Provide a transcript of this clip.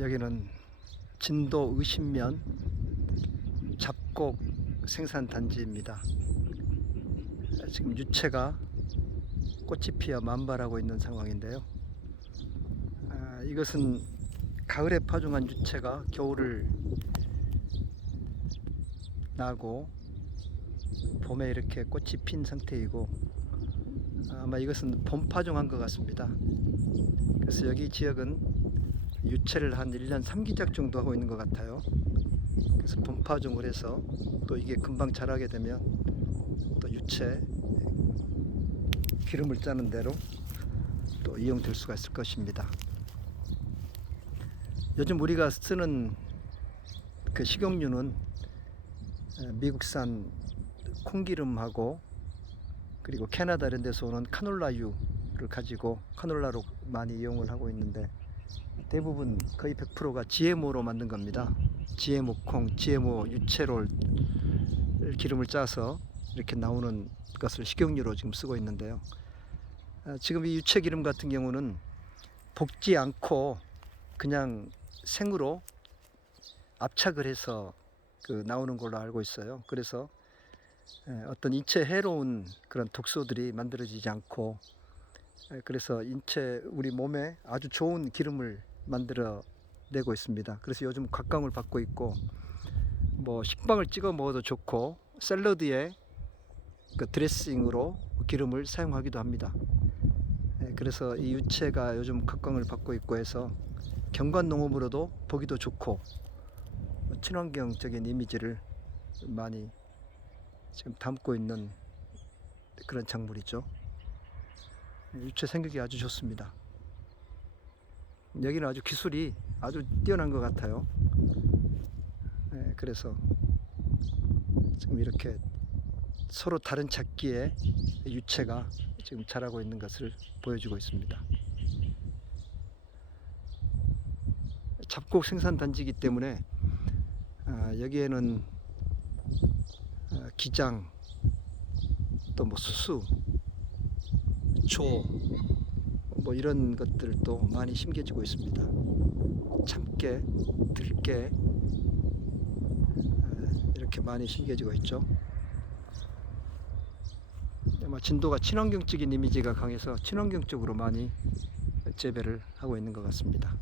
여기는 진도 의신면 잡곡 생산 단지입니다. 지금 유채가 꽃이 피어 만발하고 있는 상황인데요. 아, 이것은 가을에 파종한 유채가 겨울을 나고 봄에 이렇게 꽃이 핀 상태이고 아마 이것은 봄 파종한 것 같습니다. 그래서 여기 지역은 유채를 한 1년 3기작 정도 하고 있는 것 같아요. 그래서 봄 파종을 해서 또 이게 금방 자라게 되면 또 유채 기름을 짜는 대로 또 이용될 수가 있을 것입니다. 요즘 우리가 쓰는 그 식용유는 에, 미국산 콩기름하고 그리고 캐나다 이런 데서 오는 카놀라유를 가지고 카놀라로 많이 이용을 하고 있는데 대부분 거의 100%가 GMO로 만든 겁니다. GMO 콩, GMO 유채롤 기름을 짜서 이렇게 나오는 것을 식용유로 지금 쓰고 있는데요. 아, 지금 이 유채 기름 같은 경우는 볶지 않고 그냥 생으로 압착을 해서 그 나오는 걸로 알고 있어요. 그래서 에, 어떤 인체 해로운 그런 독소들이 만들어지지 않고 에, 그래서 인체 우리 몸에 아주 좋은 기름을 만들어 내고 있습니다. 그래서 요즘 각광을 받고 있고 뭐 식빵을 찍어 먹어도 좋고 샐러드에 그 드레싱으로 기름을 사용하기도 합니다. 예, 그래서 이 유채가 요즘 각광을 받고 있고 해서 경관 농업으로도 보기도 좋고 친환경적인 이미지를 많이 지금 담고 있는 그런 작물이죠. 유채 생육이 아주 좋습니다. 여기는 아주 기술이 아주 뛰어난 것 같아요. 예, 그래서 지금 이렇게 서로 다른 작기의 유채가 지금 자라고 있는 것을 보여주고 있습니다. 잡곡 생산 단지이기 때문에 아, 여기에는 아, 기장 또 뭐 수수 조 뭐 이런 것들도 많이 심겨지고 있습니다. 참깨, 들깨 아, 이렇게 많이 심겨지고 있죠. 아마 진도가 친환경적인 이미지가 강해서 친환경 쪽으로 많이 재배를 하고 있는 것 같습니다.